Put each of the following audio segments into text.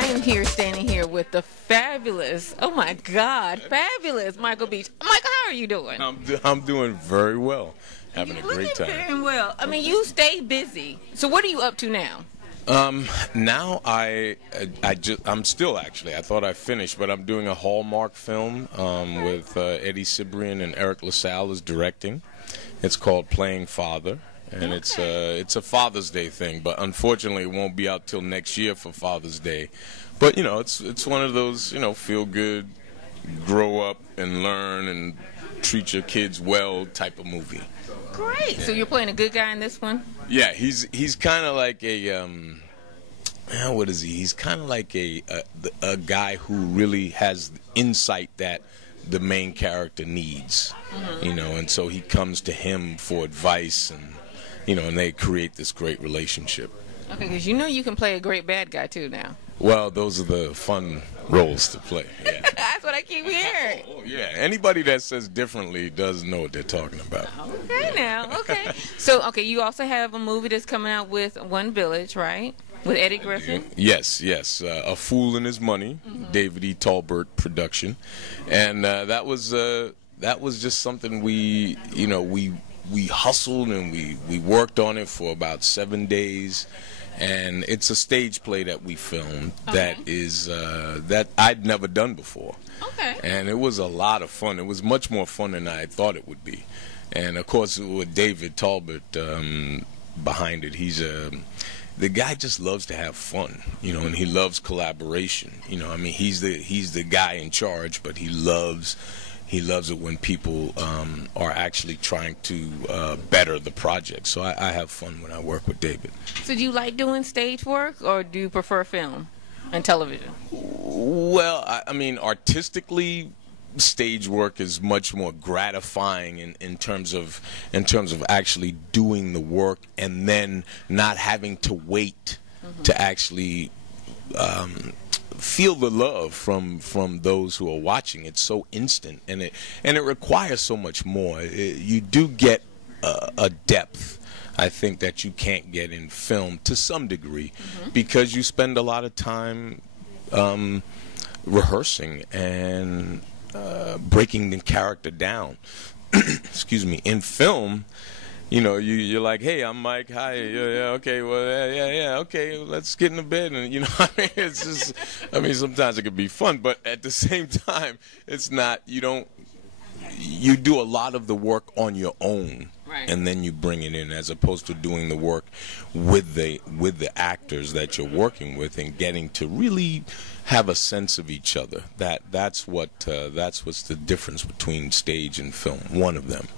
I am here standing here with the fabulous, oh my God, fabulous Michael Beach. Michael, how are you doing? I'm doing very well. Having a great time. Very well. I mean, you stay busy. So what are you up to now? Now I'm still actually. I thought I finished, but I'm doing a Hallmark film with Eddie Cibrian and Eric LaSalle is directing. It's called Playing Father. And it's a Father's Day thing, but unfortunately it won't be out till next year for Father's Day. But you know, it's one of those, you know, feel good, grow up and learn and treat your kids well type of movie. Great. Yeah. So you're playing a good guy in this one? Yeah, he's kind of like a what is he? He's kind of like a guy who really has insight that the main character needs, you know, and so he comes to him for advice and. You know, and they create this great relationship. Okay, because you know you can play a great bad guy, too, now. Well, those are the fun roles to play, yeah. That's what I keep hearing. Oh, yeah. Anybody that says differently doesn't know what they're talking about. Okay, now, okay. So, okay, you also have a movie that's coming out with One Village, right? With Eddie Griffin? Yes. A Fool and His Money, David E. Talbert production. And that was just something we hustled and we worked on it for about 7 days, and it's a stage play that we filmed that is that I'd never done before. Okay. And it was a lot of fun. It was much more fun than I thought it would be. And of course with David Talbot behind it, the guy just loves to have fun, you know, and he loves collaboration. You know, I mean, he's the guy in charge, but he loves it when people are actually trying to better the project. So I have fun when I work with David. So do you like doing stage work, or do you prefer film and television? Well, I mean, artistically, stage work is much more gratifying in terms of actually doing the work and then not having to wait to actually feel the love from those who are watching. It's so instant, and it requires so much more. You do get a depth, I think, that you can't get in film to some degree, because you spend a lot of time rehearsing and breaking the character down. Excuse me. In film, you know, you're like, hey, I'm Mike. Hi. Yeah. Okay. Well, yeah. Okay. Let's get in the bed. And, you know, I mean, it's just, I mean, sometimes it can be fun, but at the same time, it's not, you do a lot of the work on your own. Right. And then you bring it in, as opposed to doing the work with the actors that you're working with and getting to really have a sense of each other. That's what's the difference between stage and film. One of them.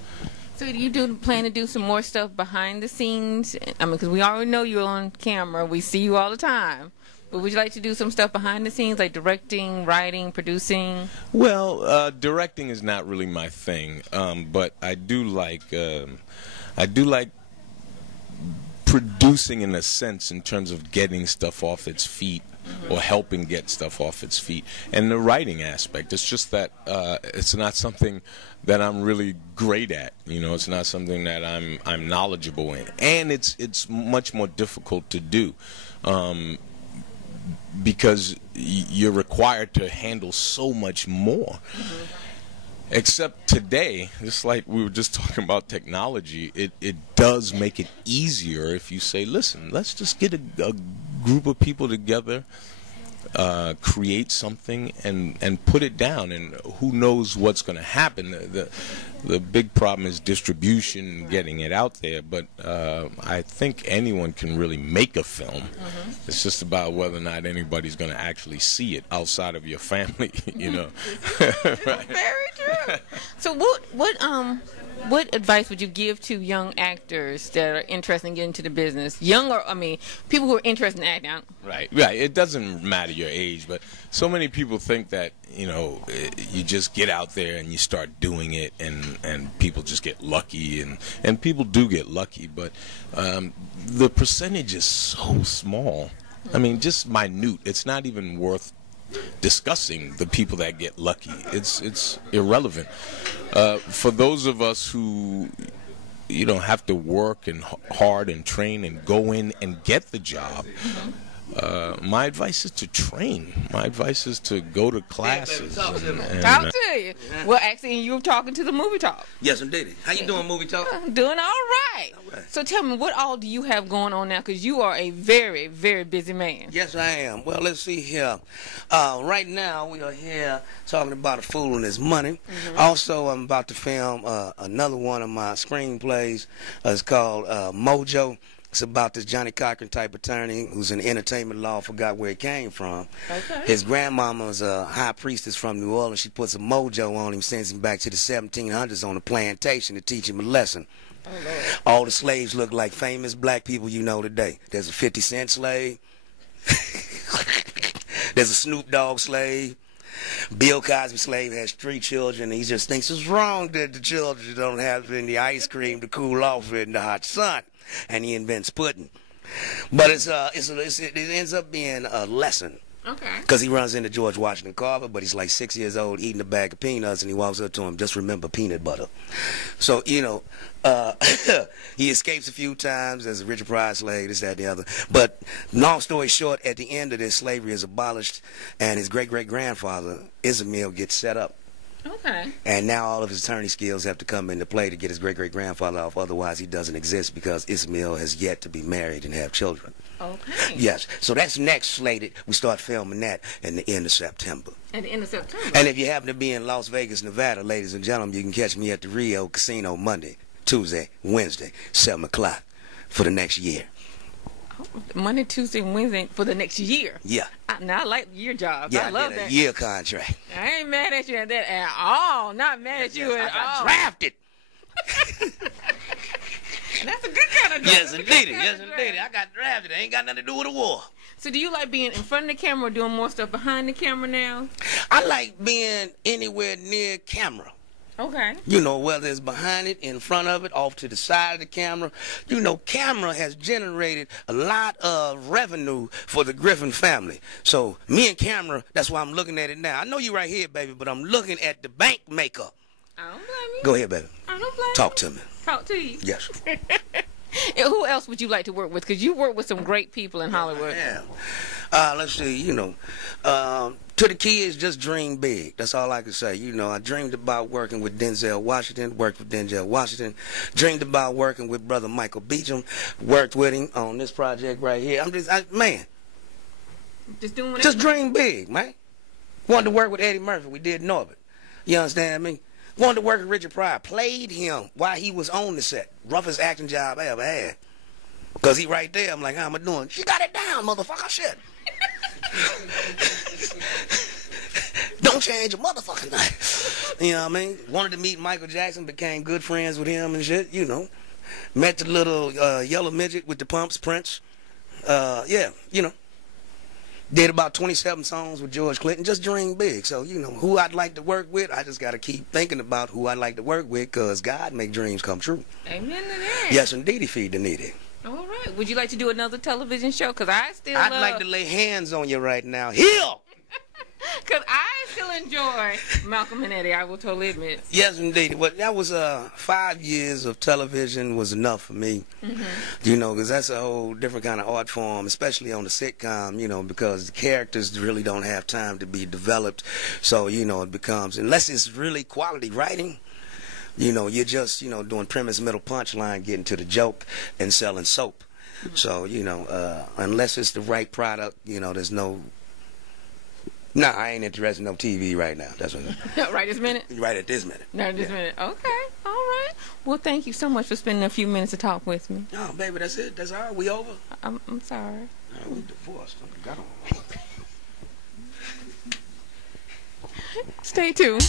So do you plan to do some more stuff behind the scenes? I mean, because we already know you're on camera. We see you all the time. But would you like to do some stuff behind the scenes, like directing, writing, producing? Well, directing is not really my thing, but I do like producing, in a sense, in terms of getting stuff off its feet. Or helping get stuff off its feet. And the writing aspect, it's just that it's not something that I'm really great at. You know, it's not something that I'm knowledgeable in, and it's much more difficult to do because you're required to handle so much more. Except today, just like we were just talking about technology, it does make it easier if you say, listen, let's just get a group of people together, create something, and put it down, and who knows what's going to happen. The big problem is distribution and getting it out there, but I think anyone can really make a film. It's just about whether or not anybody's going to actually see it outside of your family, you know. Right. Very true. So what advice would you give to young actors that are interested in getting into the business? People who are interested in acting. Right. It doesn't matter your age, but so many people think that, you know, you just get out there and you start doing it, and people just get lucky, and people do get lucky, but the percentage is so small. I mean, just minute. It's not even worth discussing the people that get lucky. It's irrelevant. For those of us who, you know, have to work and hard and train and go in and get the job, My advice is to train. My advice is to go to classes. Talk to me. Talk to you. Well, actually, you were talking to the Movie Talk. Yes, indeed. How you doing, Movie Talk? Doing all right. All right. So tell me, what all do you have going on now? Because you are a very, very busy man. Yes, I am. Well, let's see here. Right now, we are here talking about A Fool and His Money. Also, I'm about to film another one of my screenplays. It's called Mojo. It's about this Johnny Cochran type attorney who's in entertainment law, forgot where he came from. Okay. His grandmama's a high priestess from New Orleans. She puts a mojo on him, sends him back to the 1700s on a plantation to teach him a lesson. Oh, Lord. All the slaves look like famous black people you know today. There's a 50-cent slave. There's a Snoop Dogg slave. Bill Cosby slave has 3 children. He just thinks it's wrong that the children don't have any ice cream to cool off in the hot sun. And he invents pudding. But it ends up being a lesson. Okay. Because he runs into George Washington Carver, but he's like 6 years old eating a bag of peanuts, and he walks up to him, just remember peanut butter. So, you know, he escapes a few times as a Richard Pryor slave, this, that, and the other. But long story short, at the end of this, slavery is abolished, and his great-great-grandfather, Ismail, gets set up. Okay. And now all of his attorney skills have to come into play to get his great-great-grandfather off. Otherwise, he doesn't exist because Ismail has yet to be married and have children. Okay. Yes. So that's next slated. We start filming that in the end of September. At the end of September. And if you happen to be in Las Vegas, Nevada, ladies and gentlemen, you can catch me at the Rio Casino Monday, Tuesday, Wednesday, 7 o'clock for the next year. Monday, Tuesday, and Wednesday for the next year. Yeah. Now, I like your job. Yeah, I love did a that. year contract. I ain't mad at you at that at all. Not mad at you I at got all. drafted. That's a good kind of job. Yes, indeed. Yes, indeed. I got drafted. It ain't got nothing to do with the war. So do you like being in front of the camera or doing more stuff behind the camera now? I like being anywhere near camera. Okay. You know, whether it's behind it, in front of it, off to the side of the camera. You know, camera has generated a lot of revenue for the Griffin family. So me and camera, that's why I'm looking at it now. I know you right here, baby, but I'm looking at the bank maker. I don't blame you. Go ahead, baby. I don't blame Talk you. to me. Talk to you. Yes. And who else would you like to work with? Because you work with some great people in Hollywood. Yeah. Let's see, you know, to the kids, just dream big. That's all I can say. You know, I dreamed about working with Denzel Washington, worked with Denzel Washington, dreamed about working with brother Michael Beacham, worked with him on this project right here. Man, Just doing whatever. just dream big, man. Wanted to work with Eddie Murphy. We did Norbit. You understand me? Wanted to work with Richard Pryor. Played him while he was on the set. Roughest acting job I ever had. Because he right there. I'm like, how am I doing? She got it down, motherfucker. Shit. Don't change a motherfucking life. You know what I mean? Wanted to meet Michael Jackson. Became good friends with him and shit, you know. Met the little yellow midget with the pumps, Prince. Yeah, you know. Did about 27 songs with George Clinton. Just dream big. So, you know, who I'd like to work with, I just got to keep thinking about who I'd like to work with because God make dreams come true. Amen to that. Yes, indeed, feed the needy. All right. Would you like to do another television show? Because I still I'd like to lay hands on you right now. Heal! Because I still enjoy Malcolm and Eddie, I will totally admit. Yes, indeed. Well, that was 5 years of television was enough for me. You know, because that's a whole different kind of art form, especially on the sitcom, you know, because the characters really don't have time to be developed. So, you know, it becomes, unless it's really quality writing, you know, you're just, you know, doing premise, middle, punchline, getting to the joke, and selling soap. So, you know, unless it's the right product, you know, there's no... Nah, I ain't interested in no TV right now. That's what. Right this minute? Right at this minute. Right this minute. Okay. All right. Well, thank you so much for spending a few minutes to talk with me. Oh, baby, that's it. That's all. We over. I'm sorry. We divorced. Got on. Stay tuned.